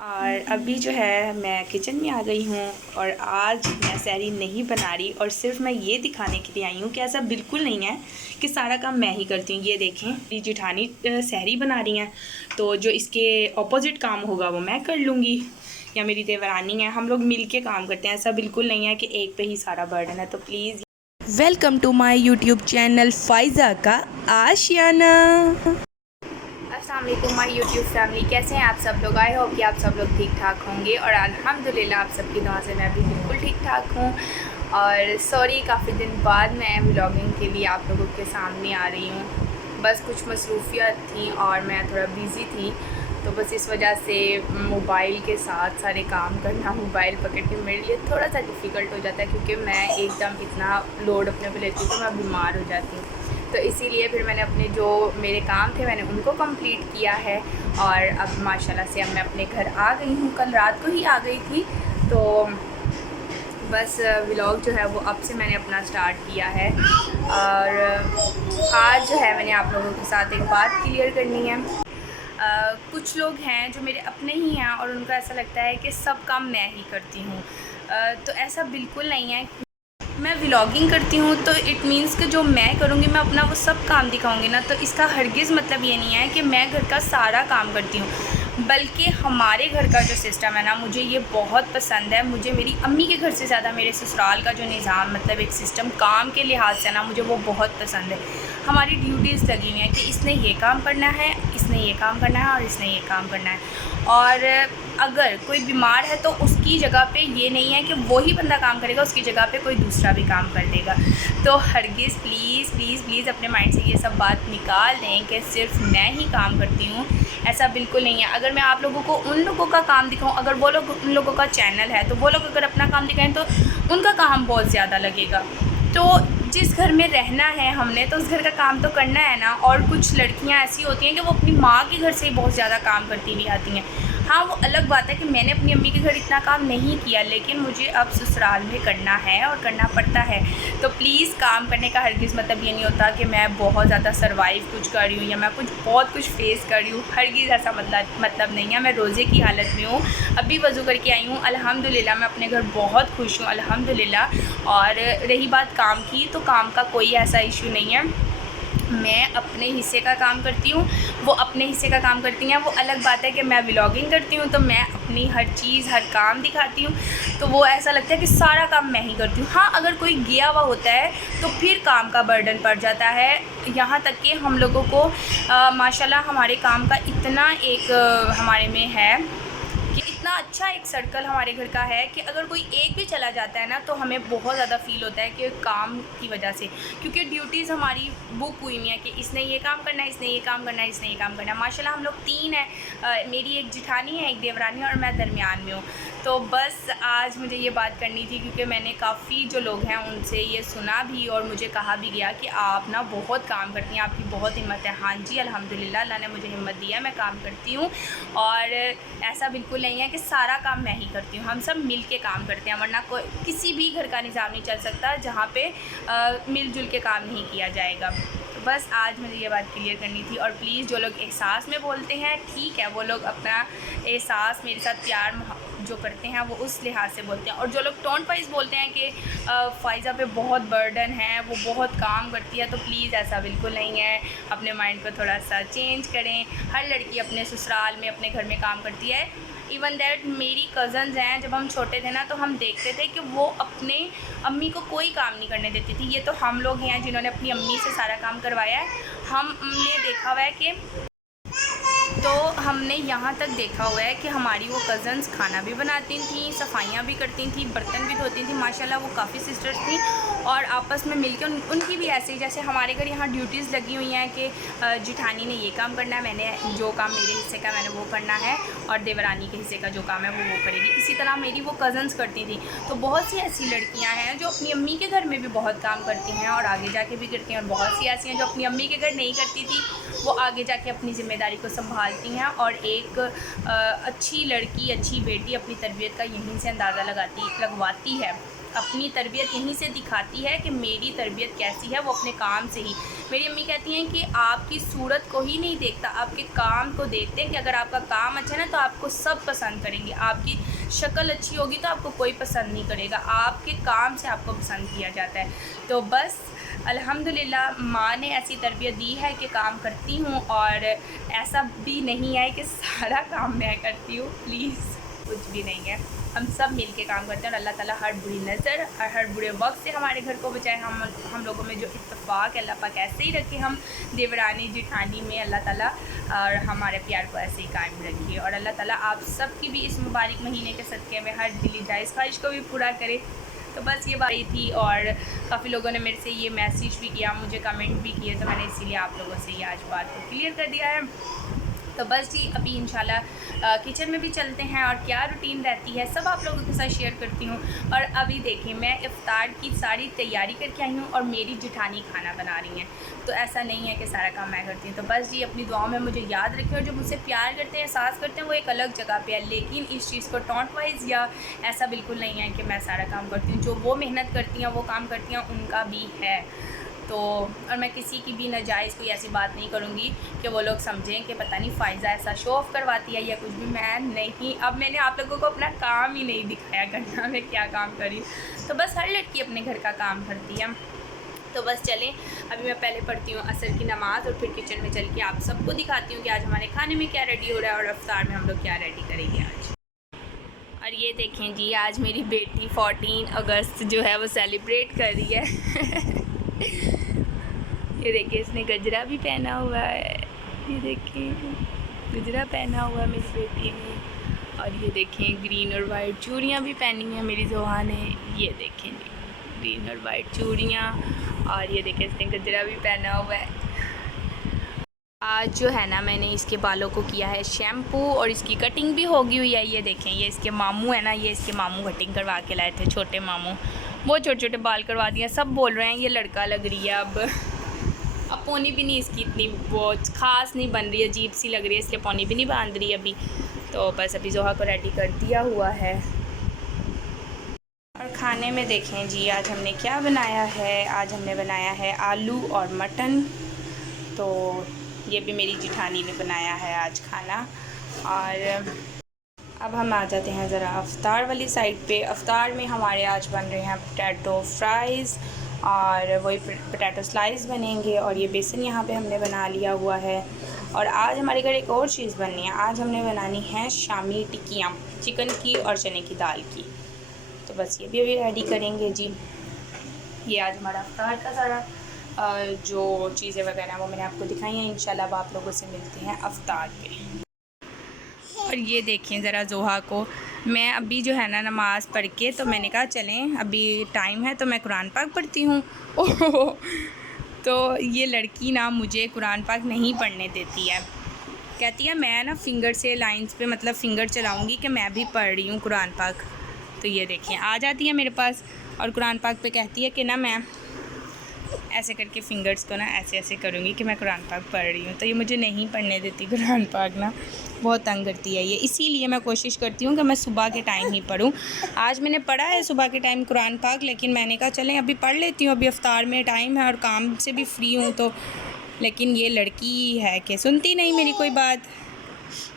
और अभी जो है मैं किचन में आ गई हूँ और आज मैं सहरी नहीं बना रही और सिर्फ मैं ये दिखाने के लिए आई हूँ कि ऐसा बिल्कुल नहीं है कि सारा काम मैं ही करती हूँ। ये देखें, मेरी जेठानी सहरी बना रही हैं तो जो इसके ऑपोजिट काम होगा वो मैं कर लूँगी, या मेरी देवरानी है, हम लोग मिल के काम करते हैं। ऐसा बिल्कुल नहीं है कि एक पे ही सारा बर्डन है। तो please welcome to my YouTube channel Faiza का आशियाना। अस्सलाम वालेकुम माय यूट्यूब फैमिली, कैसे हैं आप सब लोग? आई होप कि आप सब लोग ठीक ठाक होंगे और अल्हम्दुलिल्लाह आप सबकी दुआ से मैं भी बिल्कुल ठीक ठाक हूँ। और सॉरी, काफ़ी दिन बाद मैं व्लॉगिंग के लिए आप लोगों के सामने आ रही हूँ। बस कुछ मसरूफियत थी और मैं थोड़ा बिज़ी थी, तो बस इस वजह से मोबाइल के साथ सारे काम करना, मोबाइल पकड़ के मेरे लिए थोड़ा सा डिफ़िकल्ट हो जाता है, क्योंकि मैं एकदम इतना लोड अपने पे लेती हूँ तो मैं बीमार हो जाती हूँ। तो इसीलिए फिर मैंने अपने जो मेरे काम थे मैंने उनको कंप्लीट किया है और अब माशाल्लाह से अब मैं अपने घर आ गई हूँ। कल रात को ही आ गई थी, तो बस व्लॉग जो है वो अब से मैंने अपना स्टार्ट किया है। और आज जो है मैंने आप लोगों के साथ एक बात क्लियर करनी है। कुछ लोग हैं जो मेरे अपने ही हैं और उनको ऐसा लगता है कि सब काम मैं ही करती हूँ। तो ऐसा बिल्कुल नहीं है। मैं व्लॉगिंग करती हूँ तो इट मीन्स कि जो मैं करूँगी मैं अपना वो सब काम दिखाऊँगी ना, तो इसका हरगिज़ मतलब ये नहीं है कि मैं घर का सारा काम करती हूँ, बल्कि हमारे घर का जो सिस्टम है ना, मुझे ये बहुत पसंद है। मुझे मेरी अम्मी के घर से ज़्यादा मेरे ससुराल का जो निज़ाम, मतलब एक सिस्टम काम के लिहाज से ना, मुझे वो बहुत पसंद है। हमारी ड्यूटीज़ लगी हुई हैं कि इसने ये काम करना है, इसने ये काम करना है और इसने ये काम करना है। और अगर कोई बीमार है तो उसकी जगह पे ये नहीं है कि वही बंदा काम करेगा, उसकी जगह पे कोई दूसरा भी काम कर देगा। तो हरगिज़ प्लीज़ प्लीज़ प्लीज़ अपने माइंड से ये सब बात निकाल दें कि सिर्फ मैं ही काम करती हूँ। ऐसा बिल्कुल नहीं है। अगर मैं आप लोगों को उन लोगों का काम दिखाऊँ, अगर वो लोग, उन लोगों का चैनल है तो वो लोग अगर अपना काम दिखाएँ तो उनका काम बहुत ज़्यादा लगेगा। तो जिस घर में रहना है हमने, तो उस घर का काम तो करना है ना। और कुछ लड़कियां ऐसी होती हैं कि वो अपनी माँ के घर से ही बहुत ज़्यादा काम करती हुई आती हैं। हाँ, वो अलग बात है कि मैंने अपनी अम्मी के घर इतना काम नहीं किया, लेकिन मुझे अब ससुराल में करना है और करना पड़ता है। तो प्लीज़ काम करने का हरगिज़ मतलब ये नहीं होता कि मैं बहुत ज़्यादा सर्वाइव कुछ कर रही हूँ या मैं बहुत कुछ फेस कर रही हूँ। हरगिज़ ऐसा मतलब नहीं है। मैं रोज़े की हालत में हूँ, अभी वज़ू करके आई हूँ। अल्हम्दुलिल्लाह मैं अपने घर बहुत खुश हूँ, अल्हम्दुलिल्लाह। और रही बात काम की, तो काम का कोई ऐसा इशू नहीं है। मैं अपने हिस्से का काम करती हूँ, वो अपने हिस्से का काम करती हैं। वो अलग बात है कि मैं व्लॉगिंग करती हूँ तो मैं अपनी हर चीज़, हर काम दिखाती हूँ, तो वो ऐसा लगता है कि सारा काम मैं ही करती हूँ। हाँ, अगर कोई गया हुआ होता है तो फिर काम का बर्डन पड़ जाता है। यहाँ तक कि हम लोगों को माशाल्लाह हमारे काम का इतना एक हमारे में है कि इतना अच्छा एक सर्कल हमारे घर का है कि अगर कोई एक भी चला जाता है ना, तो हमें बहुत ज़्यादा फ़ील होता है कि काम की वजह से, क्योंकि ड्यूटीज़ हमारी बुक हुई हुई हैं कि इसने ये काम करना है, इसने ये काम करना है, इसने ये काम करना है। माशाल्लाह हम लोग 3 हैं, मेरी एक जिठानी है, एक देवरानी और मैं दरमियान में हूँ। तो बस आज मुझे ये बात करनी थी, क्योंकि मैंने काफ़ी जो लोग हैं उनसे ये सुना भी और मुझे कहा भी गया कि आप ना बहुत काम करती हैं, आपकी बहुत हिम्मत है। हाँ जी, अल्हम्दुलिल्लाह, अल्लाह ने मुझे हिम्मत दी है, मैं काम करती हूँ। और ऐसा बिल्कुल नहीं है कि सारा काम मैं ही करती हूँ, हम सब मिल के काम करते हैं, वरना कोई किसी भी घर का निज़ाम नहीं चल सकता जहाँ पे मिलजुल के काम नहीं किया जाएगा। तो बस आज मुझे ये बात क्लियर करनी थी। और प्लीज़ जो लोग एहसास में बोलते हैं, ठीक है, वो लोग अपना एहसास मेरे साथ प्यार जो करते हैं वो उस लिहाज से बोलते हैं। और जो लोग टोन वाइज बोलते हैं कि फ़ाइज़ा पे बहुत बर्डन है, वो बहुत काम करती है, तो प्लीज़ ऐसा बिल्कुल नहीं है। अपने माइंड को थोड़ा सा चेंज करें। हर लड़की अपने ससुराल में, अपने घर में काम करती है। इवन दैट मेरी कज़न्स हैं, जब हम छोटे थे ना तो हम देखते थे कि वो अपने अम्मी को कोई काम नहीं करने देती थी। ये तो हम लोग हैं जिन्होंने अपनी अम्मी से सारा काम करवाया है। हमने देखा हुआ है कि हमने यहाँ तक देखा हुआ है कि हमारी वो कज़न्स खाना भी बनाती थी, सफाइयाँ भी करती थी, बर्तन भी धोती थी। माशाल्लाह वो काफ़ी सिस्टर्स थी और आपस में मिलकर उनकी भी ऐसे ही, जैसे हमारे घर यहाँ ड्यूटीज़ लगी हुई हैं कि जिठानी ने ये काम करना है, मैंने जो काम मेरे हिस्से का मैंने वो करना है, और देवरानी के हिस्से का जो काम है वो करेगी। इसी तरह मेरी वो कज़न्स करती थी। तो बहुत सी ऐसी लड़कियाँ हैं जो अपनी अम्मी के घर में भी बहुत काम करती हैं और आगे जाके भी करती हैं, और बहुत सी ऐसी हैं जो अपनी अम्मी के घर नहीं करती थी, वो आगे जाके अपनी ज़िम्मेदारी को संभालती हैं। और एक अच्छी लड़की, अच्छी बेटी अपनी तरबियत का यहीं से अंदाज़ा लगवाती है। अपनी तरबियत यहीं से दिखाती है कि मेरी तरबियत कैसी है, वो अपने काम से ही। मेरी अम्मी कहती हैं कि आपकी सूरत को ही नहीं देखता, आपके काम को देखते हैं कि अगर आपका काम अच्छा है ना तो आपको सब पसंद करेंगे, आपकी शक्ल अच्छी होगी तो आपको कोई पसंद नहीं करेगा, आपके काम से आपको पसंद किया जाता है। तो बस अल्हम्दुलिल्लाह माँ ने ऐसी तरबियत दी है कि काम करती हूँ, और ऐसा भी नहीं है कि सारा काम मैं करती हूँ, प्लीज़, कुछ भी नहीं है। हम सब मिल के काम करते हैं, और अल्लाह ताला हर बुरी नज़र और हर बुरे वक्त से हमारे घर को बचाए। हम लोगों में जो इत्तेफाक है अल्लाह पाक ऐसे ही रखे, हम देवरानी जिठानी में अल्लाह ताला और हमारे प्यार को ऐसे ही कायम रखिए, और अल्लाह ताला आप सब की भी इस मुबारक महीने के सदक़े में हर दिली जायज़ ख्वाहिश को भी पूरा करे। तो बस ये बात थी, और काफ़ी लोगों ने मेरे से ये मैसेज भी किया, मुझे कमेंट भी किए, तो मैंने इसीलिए आप लोगों से ये आज बात को क्लियर कर दिया है। तो बस जी अभी इंशाल्लाह किचन में भी चलते हैं, और क्या रूटीन रहती है सब आप लोगों के साथ शेयर करती हूँ। और अभी देखिए मैं इफ्तार की सारी तैयारी करके आई हूँ, और मेरी जिठानी खाना बना रही हैं, तो ऐसा नहीं है कि सारा काम मैं करती हूँ। तो बस जी अपनी दुआओं में मुझे याद रखें, और जो मुझसे प्यार करते हैं, एहसास करते हैं, वो एक अलग जगह पे है, लेकिन इस चीज़ को टॉन्ट वाइज या ऐसा बिल्कुल नहीं है कि मैं सारा काम करती हूँ। जो वो मेहनत करती हैं, वो काम करती हैं, उनका भी है। तो और मैं किसी की भी नाजायज़ कोई ऐसी बात नहीं करूँगी कि वो लोग समझें कि पता नहीं फ़ायज़ा ऐसा शो ऑफ़ करवाती है या कुछ भी। मैं नहीं, अब मैंने आप लोगों को अपना काम ही नहीं दिखाया करना मैं क्या काम करी। तो बस हर लड़की अपने घर का काम करती है। तो बस चलें, अभी मैं पहले पढ़ती हूँ असर की नमाज़, और फिर किचन में चल के आप सबको दिखाती हूँ कि आज हमारे खाने में क्या रेडी हो रहा है, और इफ्तार में हम लोग क्या रेडी करेंगे आज। और ये देखें जी, आज मेरी बेटी 14 अगस्त जो है वो सेलिब्रेट कर रही है। ये देखिए इसने गजरा भी पहना हुआ है, ये देखिए गजरा पहना हुआ है मेरी बेटी ने, और ये देखें ग्रीन और वाइट चूड़ियाँ भी पहनी हैं मेरी जोहा ने। ये देखें जी ग्रीन और वाइट चूड़ियाँ, और ये देखें इसने गजरा भी पहना हुआ है। आज जो है ना मैंने इसके बालों को किया है शैम्पू, और इसकी कटिंग भी होगी हुई है। ये देखें ये इसके मामू है ना, ये इसके मामू कटिंग करवा के लाए थे, छोटे मामू, वो छोटे छोटे बाल करवा दिए। सब बोल रहे हैं ये लड़का लग रही है। अब पोनी भी नहीं इसकी इतनी वो ख़ास नहीं बन रही है, अजीब सी लग रही है, इसलिए पोनी भी नहीं बांध रही अभी। तो बस अभी जोहा को रेडी कर दिया हुआ है। और खाने में देखें जी आज हमने क्या बनाया है। आज हमने बनाया है आलू और मटन, तो ये भी मेरी जिठानी ने बनाया है आज खाना। और अब हम आ जाते हैं ज़रा अफ्तार वाली साइड पे। अफ्तार में हमारे आज बन रहे हैं पोटैटो फ्राइज़, और वही पोटैटो स्लाइस बनेंगे, और ये बेसन यहाँ पे हमने बना लिया हुआ है। और आज हमारे घर एक और चीज़ बननी है, आज हमने बनानी है शामी टिक्कियाँ, चिकन की और चने की दाल की। तो बस ये भी अभी रेडी करेंगे जी। ये आज हमारा अफ्तार का सारा जो चीज़ें वगैरह वो मैंने आपको दिखाई हैं। इंशाल्लाह अब आप लोगों से मिलते हैं अफ्तार पे। और ये देखें ज़रा जोहा को, मैं अभी जो है ना नमाज़ पढ़ के, तो मैंने कहा चलें अभी टाइम है तो मैं कुरान पाक पढ़ती हूँ। तो ये लड़की ना मुझे कुरान पाक नहीं पढ़ने देती है, कहती है मैं ना फिंगर से लाइंस पे मतलब फ़िंगर चलाऊँगी कि मैं भी पढ़ रही हूँ कुरान पाक। तो ये देखें आ जाती है मेरे पास, और कुरान पाक पे कहती है कि ना मैं ऐसे करके फ़िंगर्स को ना ऐसे ऐसे करूँगी कि मैं कुरान पाक पढ़ रही हूँ। तो ये मुझे नहीं पढ़ने देती कुरान पाक ना, बहुत तंग करती है ये। इसीलिए मैं कोशिश करती हूँ कि मैं सुबह के टाइम ही पढूँ। आज मैंने पढ़ा है सुबह के टाइम कुरान पाक, लेकिन मैंने कहा चलें अभी पढ़ लेती हूँ, अभी अफ्तार में टाइम है और काम से भी फ्री हूँ तो। लेकिन ये लड़की है कि सुनती नहीं मेरी कोई बात।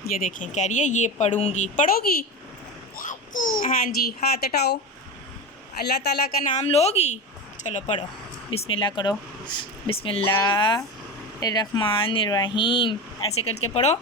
ये देखें कह रही है ये पढ़ूँगी। पढ़ोगी? हाँ जी, हाथ उठाओ, अल्लाह ताला का नाम लोगी? चलो पढ़ो, बिस्मिल्लाह करो, बिस्मिल्लाहिर्रहमानिर्रहीम, ऐसे करके पढ़ो।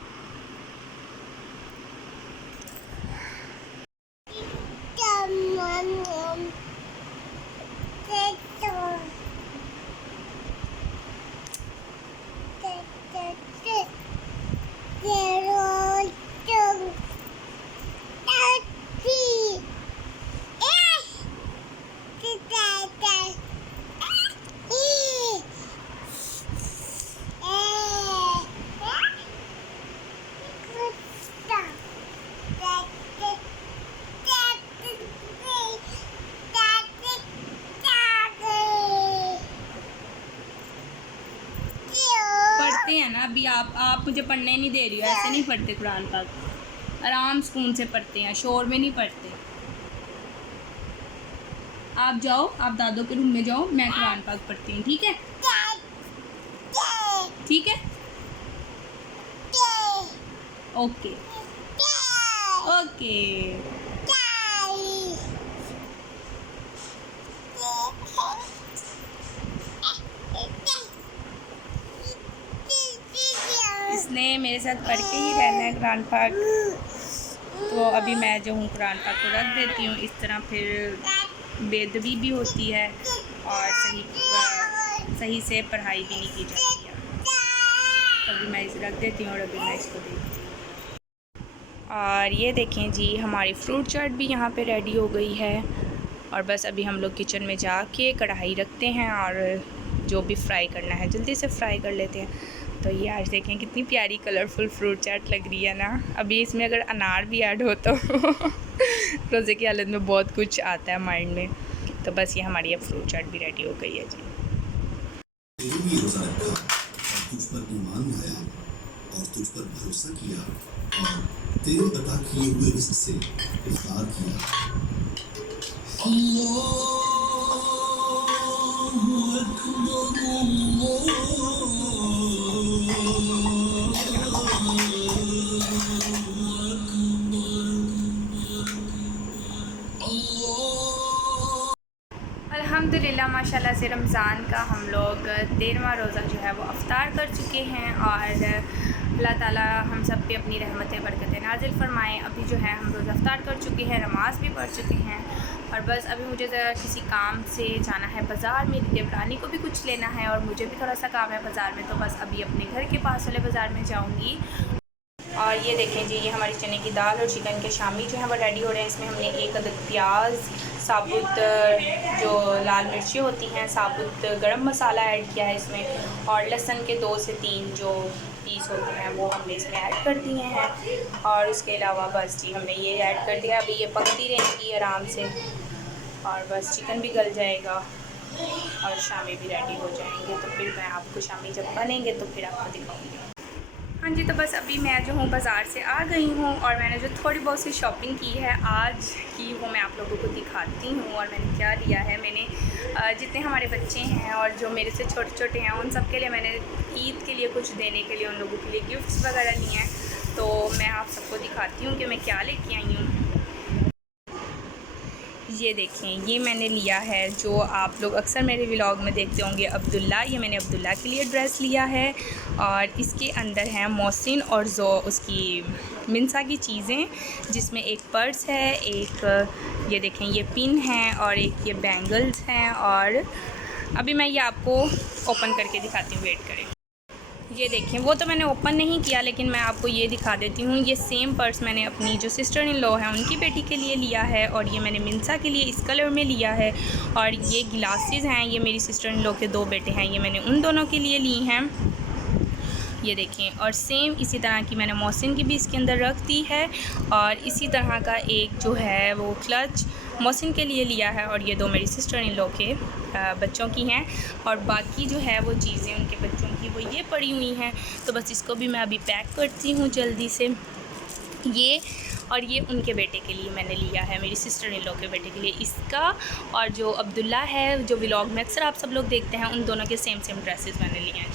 हैं ना अभी आप मुझे पढ़ने नहीं दे रही हो, ऐसे नहीं पढ़ते कुरान पाक, आराम सुकून से पढ़ते हैं, शोर में नहीं पढ़ते। आप जाओ, आप दादो के रूम में जाओ, मैं कुरान पाक पढ़ती हूँ, ठीक है? ठीक है, ओके ओके। इसने मेरे साथ पढ़ के ही रहना है कुरान पाक, तो अभी मैं जो हूँ कुरान पाक को रख देती हूँ। इस तरह फिर बेअदबी भी होती है और सही से पढ़ाई भी नहीं की जाती है। अभी मैं इसे रख देती हूँ और अभी मैं इसको देखती हूँ। और ये देखें जी, हमारी फ्रूट चाट भी यहाँ पे रेडी हो गई है। और बस अभी हम लोग किचन में जाके कढ़ाई रखते हैं और जो भी फ्राई करना है जल्दी से फ्राई कर लेते हैं। तो ये आज देखें कितनी प्यारी कलरफुल फ्रूट चाट लग रही है ना। अभी इसमें अगर अनार भी ऐड हो तो रोज़े की हालत में बहुत कुछ आता है माइंड में। तो बस ये हमारी अब फ्रूट चाट भी रेडी हो गई है जी। तुझ पर ईमान लाया और तुझ पर भरोसा किया और तेरे बता किए हुए रिस्क से इफ्तार किया। अल्हम्दुलिल्लाह माशाल्लाह से रमज़ान का हम लोग 13वां रोज़ा जो है वो अफ्तार कर चुके हैं और अल्लाह ताला हम सब पे अपनी रहमतें बरकतें नाजिल फ़रमाएँ। अभी जो है हम रोज़ा अफ्तार कर चुके हैं, नमाज़ भी पढ़ चुके हैं और बस अभी मुझे ज़रा किसी काम से जाना है बाज़ार। मेरी देवरानी को भी कुछ लेना है और मुझे भी थोड़ा सा काम है बाज़ार में, तो बस अभी अपने घर के पास वाले बाज़ार में जाऊँगी। और ये देखें जी, ये हमारी चने की दाल और चिकन के शामी जो है वो रेडी हो रहे हैं। इसमें हमने 1 अदद प्याज, साबुत जो लाल मिर्ची होती हैं, साबुत गरम मसाला ऐड किया है इसमें और लहसुन के 2 से 3 जो पीस होते हैं वो हमने इसमें ऐड कर दिए हैं। और उसके अलावा बस जी हमने ये ऐड कर दिया। अभी ये पकती रहेंगी आराम से और बस चिकन भी गल जाएगा और शामी भी रेडी हो जाएंगे। तो फिर मैं आपको शामी जब बनेंगे तो फिर आपको दिखाऊँगी। हाँ जी, तो बस अभी मैं जो हूँ बाज़ार से आ गई हूँ और मैंने जो थोड़ी बहुत सी शॉपिंग की है आज की वो मैं आप लोगों को दिखाती हूँ। और मैंने क्या लिया है, मैंने जितने हमारे बच्चे हैं और जो मेरे से छोटे छोटे हैं उन सब के लिए मैंने ईद के लिए कुछ देने के लिए उन लोगों के लिए गिफ्ट्स वगैरह लिए हैं। तो मैं आप सबको दिखाती हूँ कि मैं क्या लेके आई हूँ। ये देखें, ये मैंने लिया है जो आप लोग अक्सर मेरे व्लॉग में देखते होंगे, अब्दुल्ला। ये मैंने अब्दुल्ला के लिए ड्रेस लिया है और इसके अंदर है मोहसिन और जो उसकी मिनसा की चीज़ें, जिसमें एक पर्स है, एक ये देखें ये पिन है और एक ये बैंगल्स हैं। और अभी मैं ये आपको ओपन करके दिखाती हूँ, वेट करें। ये देखें, वो तो मैंने ओपन नहीं किया लेकिन मैं आपको ये दिखा देती हूँ। ये सेम पर्स मैंने अपनी जो सिस्टर इन लॉ है उनकी बेटी के लिए लिया है और ये मैंने मिनसा के लिए इस कलर में लिया है। और ये ग्लासेस हैं, ये मेरी सिस्टर इन लॉ के 2 बेटे हैं, ये मैंने उन दोनों के लिए ली हैं। ये देखें, और सेम इसी तरह की मैंने मोहसिन की भी इसके अंदर रख दी है। और इसी तरह का एक जो है वो क्लच मोहसिन के लिए लिया है और ये 2 मेरी सिस्टर इन लॉ के बच्चों की हैं। और बाकी जो है वो चीज़ें उनके बच्चों की वो ये पड़ी हुई हैं। तो बस इसको भी मैं अभी पैक करती हूँ जल्दी से। ये और ये उनके बेटे के लिए मैंने लिया है, मेरी सिस्टर इन लॉ के बेटे के लिए इसका। और जो अब्दुल्ला है जो व्लॉग में अक्सर आप सब लोग देखते हैं, उन दोनों के सेम ड्रेसेस मैंने लिए हैं।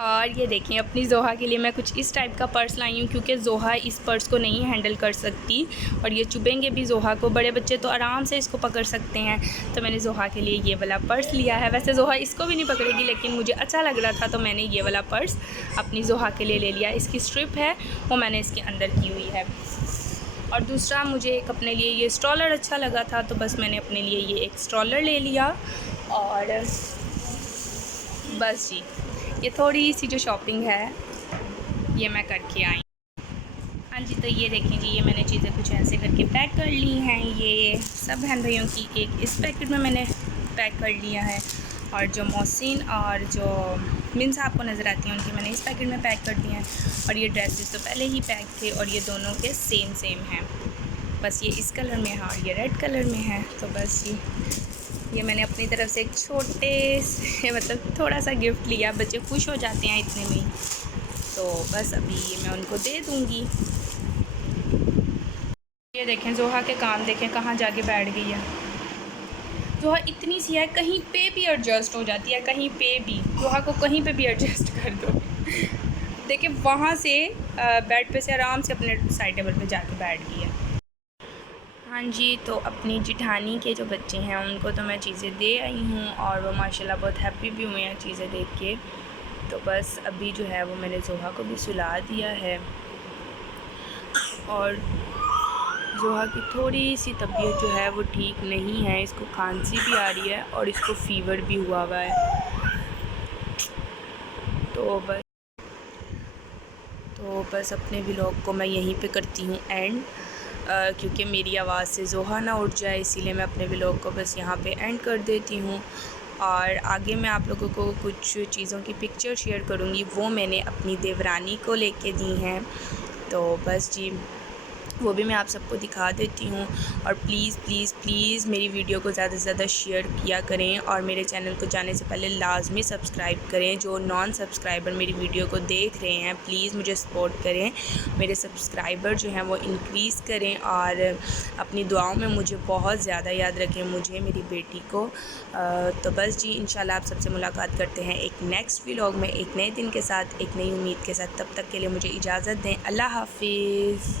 और ये देखें, अपनी जोहा के लिए मैं कुछ इस टाइप का पर्स लाई हूँ क्योंकि जोहा इस पर्स को नहीं हैंडल कर सकती और ये चुभेंगे भी जोहा को। बड़े बच्चे तो आराम से इसको पकड़ सकते हैं, तो मैंने जोहा के लिए ये वाला पर्स लिया है। वैसे जोहा इसको भी नहीं पकड़ेगी लेकिन मुझे अच्छा लग रहा था तो मैंने ये वाला पर्स अपनी जोहा के लिए ले लिया। इसकी स्ट्रिप है वो मैंने इसके अंदर की हुई है। और दूसरा मुझे एक अपने लिए ये स्ट्रॉलर अच्छा लगा था तो बस मैंने अपने लिए ये एक स्ट्रॉलर ले लिया। और बस जी, ये थोड़ी सी जो शॉपिंग है ये मैं करके आई। हाँ जी, तो ये देखें जी, ये मैंने चीज़ें कुछ ऐसे करके पैक कर ली हैं। ये सब बहन भाइयों की एक इस पैकेट में मैंने पैक कर लिया है और जो मोहसिन और जो मिनसा आपको नज़र आती हैं उनकी मैंने इस पैकेट में पैक कर दिए हैं। और ये ड्रेसेस तो पहले ही पैक थे और ये दोनों के सेम हैं, बस ये इस कलर में है और ये रेड कलर में है। तो बस ये मैंने अपनी तरफ से एक छोटे से मतलब थोड़ा सा गिफ्ट लिया, बच्चे खुश हो जाते हैं इतने में, तो बस अभी ये मैं उनको दे दूँगी। ये देखें, जोहा के कान देखें कहाँ जाके बैठ गई है। जोहा इतनी सी है, कहीं पे भी एडजस्ट हो जाती है, कहीं पे भी, जोहा को कहीं पे भी एडजस्ट कर दो। देखिए वहाँ से बेड पे से आराम से अपने साइड टेबल पे जाके बैठ गई है। हाँ जी, तो अपनी जिठानी के जो बच्चे हैं उनको तो मैं चीज़ें दे आई हूँ और वो माशाल्लाह बहुत हैप्पी भी हुए हैं चीज़ें देख के। तो बस अभी जो है वो मैंने जोहा को भी सुला दिया है और जोहा की थोड़ी सी तबीयत जो है वो ठीक नहीं है, इसको खांसी भी आ रही है और इसको फ़ीवर भी हुआ है। तो बस अपने व्लॉग को मैं यहीं पे करती हूँ एंड, क्योंकि मेरी आवाज़ से जोहा ना उठ जाए, इसीलिए मैं अपने व्लॉग को बस यहाँ पे एंड कर देती हूँ। और आगे मैं आप लोगों को कुछ चीज़ों की पिक्चर शेयर करूँगी, वो मैंने अपनी देवरानी को लेके दी हैं। तो बस जी वो भी मैं आप सबको दिखा देती हूँ। और प्लीज़ प्लीज़ प्लीज़ मेरी वीडियो को ज़्यादा से ज़्यादा शेयर किया करें और मेरे चैनल को जाने से पहले लाजमी सब्सक्राइब करें। जो नॉन सब्सक्राइबर मेरी वीडियो को देख रहे हैं प्लीज़ मुझे सपोर्ट करें, मेरे सब्सक्राइबर जो हैं वो इंक्रीज़ करें और अपनी दुआओं में मुझे बहुत ज़्यादा याद रखें, मुझे, मेरी बेटी को। तो बस जी इंशाल्लाह आप सबसे मुलाकात करते हैं एक नेक्स्ट व्लॉग में, एक नए दिन के साथ, एक नई उम्मीद के साथ। तब तक के लिए मुझे इजाज़त दें। अल्लाह हाफिज़।